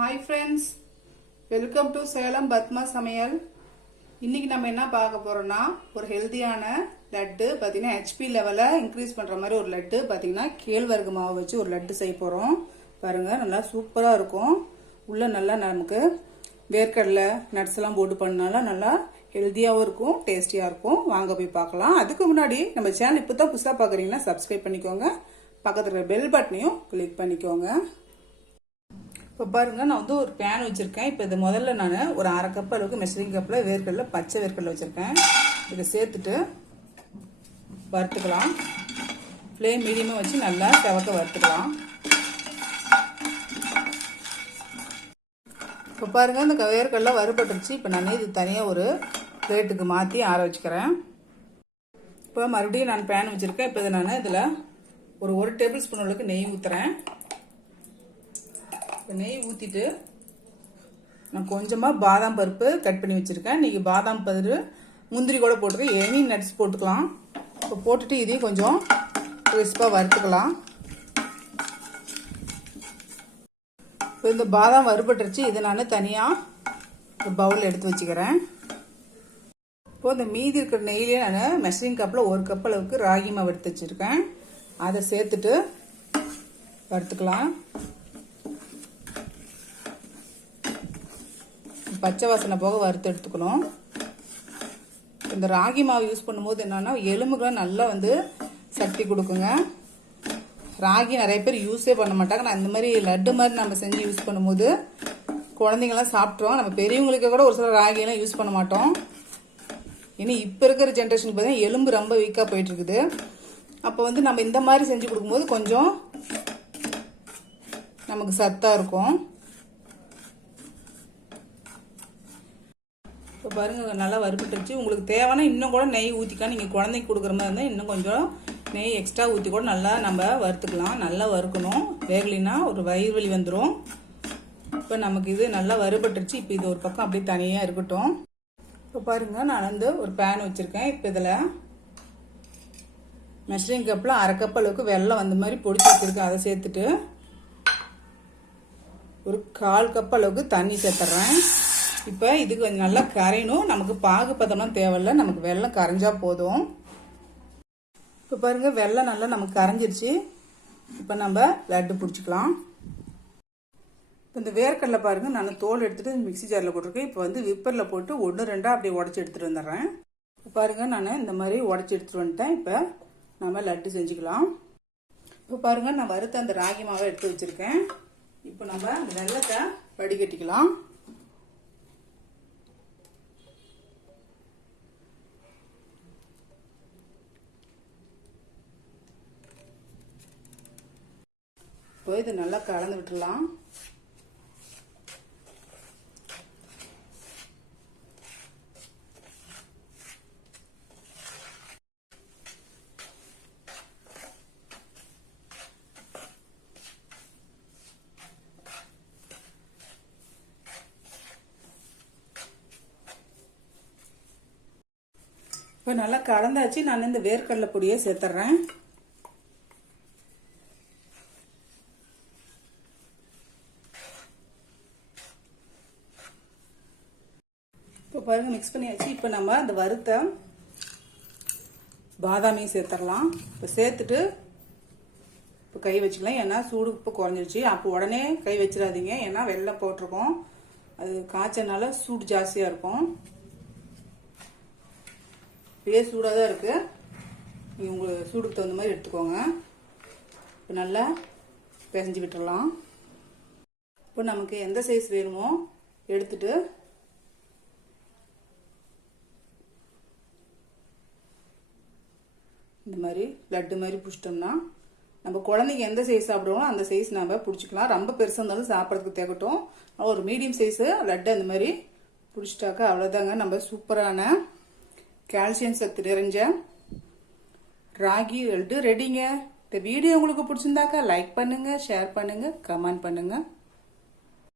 Hi friends, welcome to Salem Padma Samayal. இன்னைக்கு நம்ம என்ன பார்க்க போறோம்னா ஒரு ஹெல்தியான லட்டு பாத்தீங்கன்னா HP லெவல இன்க்ரீஸ் பண்ற மாதிரி ஒரு லட்டு பாத்தீங்கன்னா கேழ்வரகு மாவு வச்சு ஒரு லட்டு செய்ய போறோம். பாருங்க நல்லா சூப்பரா இருக்கும். உள்ள நல்லா நமக்கு வேர்க்கடலை நட்ஸ் எல்லாம் போட்டு பண்ணனால நல்லா ஹெல்தியாவும் இருக்கும், டேஸ்டியா இருக்கும். வாங்க போய் பார்க்கலாம். அதுக்கு முன்னாடி நம்ம சேனல் இப்பதான் புதுசா பாக்குறீங்கன்னா சப்ஸ்கிரைப் பண்ணிக்கோங்க. பக்கத்துல இருக்கிற பெல் பட்டனையும் கிளிக் பண்ணிக்கோங்க. இப்போ பாருங்க நான் வந்து ஒரு பேன் வச்சிருக்கேன். இப்போ இது முதல்ல நான் ஒரு அரை கப் அளவுக்கு மெஷரிங் கப்பில் வேர்க்கடலை பச்சை வேர்க்கடலை வச்சிருக்கேன். இதை சேர்த்துட்டு வறுத்துக்கலாம். ஃப்ளேம் மீடியமாக வச்சு நல்லா செவக்க வறுத்துக்கலாம். இப்போ பாருங்க இந்த வேர்க்கடலை வறுபட்டுருச்சு. இப்போ நான் இது தனியாக ஒரு பிளேட்டுக்கு மாற்றி ஆற வச்சுக்கிறேன். இப்போ மறுபடியும் நான் பேன் வச்சிருக்கேன். இப்போ இதை நான் இதில் ஒரு டேபிள் ஸ்பூன் அளவுக்கு நெய் ஊற்றுறேன். நெய் ஊற்றிட்டு நான் கொஞ்சமாக பாதாம் பருப்பு கட் பண்ணி வச்சுருக்கேன். நீங்கள் பாதாம் பருப்பு முந்திரி கூட போட்டுருக்கேன், எனி நட்ஸ் போட்டுக்கலாம். இப்போ போட்டுட்டு இதையும் கொஞ்சம் கிறிஸ்பாக வறுத்துக்கலாம். இப்போ இந்த பாதாம் வறுபட்டுருச்சு. இதை நான் தனியாக ஒரு பவுலில் எடுத்து வச்சுக்கிறேன். இப்போ இந்த மீதி இருக்கிற நெய்லேயே நான் மெஷரிங் கப்பில் ஒரு கப் அளவுக்கு ராகி மாவு எடுத்து வச்சுருக்கேன். அதை சேர்த்துட்டு வறுத்துக்கலாம். பச்சை வாசனை போக வறுத்து எடுத்துக்கணும். இந்த ராகி மாவு யூஸ் பண்ணும்போது என்னன்னா எலும்புகளை நல்லா வந்து சக்தி கொடுக்குங்க. ராகி நிறைய பேர் யூஸே பண்ண மாட்டாங்க. நான் இந்த மாதிரி லட்டு மாதிரி நம்ம செஞ்சு யூஸ் பண்ணும்போது குழந்தைங்களாம் சாப்பிட்ருவோம். நம்ம பெரியவங்களுக்கு கூட ஒரு சில ராகியெல்லாம் யூஸ் பண்ண மாட்டோம். இனி இப்போ இருக்கிற ஜென்ரேஷனுக்கு பார்த்தீங்கன்னா எலும்பு ரொம்ப வீக்காக போயிட்டு இருக்குது. அப்போ வந்து நம்ம இந்த மாதிரி செஞ்சு கொடுக்கும்போது கொஞ்சம் நமக்கு சத்தாக இருக்கும். இப்போ பாருங்க நல்லா வறுபட்டுருச்சு. உங்களுக்கு தேவைன்னா இன்னும் கூட நெய் ஊற்றிக்கலாம். நீங்கள் குழந்தைக்கு கொடுக்குற மாதிரி இருந்தால் இன்னும் கொஞ்சம் நெய் எக்ஸ்ட்ரா ஊற்றி கூட நல்லா நம்ம வறுத்துக்கலாம். நல்லா வறுக்கணும். வேகலினா ஒரு வயிறு வலி வந்துடும். இப்போ நமக்கு இது நல்லா வறுபட்டுருச்சு. இப்போ இது ஒரு பக்கம் அப்படியே தனியாக இருக்கட்டும். இப்போ பாருங்க நான் வந்து ஒரு பேன் வச்சுருக்கேன். இப்போ இதில் மெஷரிங் கப்பில் அரை கப் அளவுக்கு வெல்லம் வந்த மாதிரி பொடிச்சு வச்சுருக்கேன். அதை சேர்த்துட்டு ஒரு 1/4 கப் அளவுக்கு தண்ணி சேர்த்துட்றேன். இப்போ இதுக்கு கொஞ்சம் நல்லா கரையணும். நமக்கு பாகு பதம்லாம் தேவையில்லை, நமக்கு வெல்லம் கரைஞ்சா போதும். இப்போ பாருங்க வெல்லம் நல்லா நமக்கு கரைஞ்சிருச்சு. இப்போ நம்ம லட்டு பிடிச்சிக்கலாம். இப்போ இந்த வேர்க்கடலை பாருங்க நான் தோல் எடுத்துட்டு மிக்சி ஜாரில் போட்டிருக்கேன். இப்போ வந்து விப்பரில் போட்டு 1-2 அப்படியே உடச்சி எடுத்துட்டு வந்துடுறேன். இப்போ பாருங்க நான் இந்த மாதிரி உடச்சி எடுத்துட்டு வந்துட்டேன். இப்போ நம்ம லட்டு செஞ்சுக்கலாம். இப்போ பாருங்க நான் வறுத்த அந்த ராகி மாவை எடுத்து வச்சிருக்கேன். இப்போ நம்ம அந்த வெல்லத்தை வடிகட்டிக்கலாம். இப்போ இது நல்லா கலந்து விட்டுடலாம். இப்போ நல்லா கலந்தாச்சு. நான் இந்த வேர்க்கடலை பொடியை சேர்த்துறேன். இப்போ பாருங்க மிக்ஸ் பண்ணியாச்சு. இப்போ நம்ம அந்த வறுத்த பாதாமையும் சேர்த்துடலாம். இப்போ சேர்த்துட்டு இப்போ கை வச்சுக்கலாம். ஏன்னா சூடு இப்போ குறைஞ்சிருச்சு. அப்போ உடனே கை வச்சிடாதீங்க. ஏன்னா வெல்லம் போட்டிருக்கோம், அது காய்ச்சனால சூடு ஜாஸ்தியாக இருக்கும். இப்பயே சூடாக தான் இருக்குது. நீங்கள் உங்களுக்கு சூடுக்கு தகுந்த மாதிரி எடுத்துக்கோங்க. இப்போ நல்லா பிசைஞ்சு விட்டுடலாம். இப்போ நமக்கு எந்த சைஸ் வேணுமோ எடுத்துட்டு இந்த மாதிரி லட்டு மாதிரி பிடிச்சிட்டோம்னா நம்ம குழந்தைங்க எந்த சைஸ் சாப்பிடுவோம் அந்த சைஸ் நம்ம பிடிச்சிக்கலாம். ரொம்ப பெருசாக இருந்தாலும் சாப்பிட்றதுக்கு தேக்கட்டும். ஒரு மீடியம் சைஸு லட்டு அந்த மாதிரி பிடிச்சிட்டாக்கா அவ்வளோதாங்க. நம்ம சூப்பரான கால்சியம் சத்து நிறைஞ்ச ராகி லட்டு ரெடிங்க. இந்த வீடியோ உங்களுக்கு பிடிச்சிருந்தாக்கா லைக் பண்ணுங்க, ஷேர் பண்ணுங்க, கமெண்ட் பண்ணுங்க.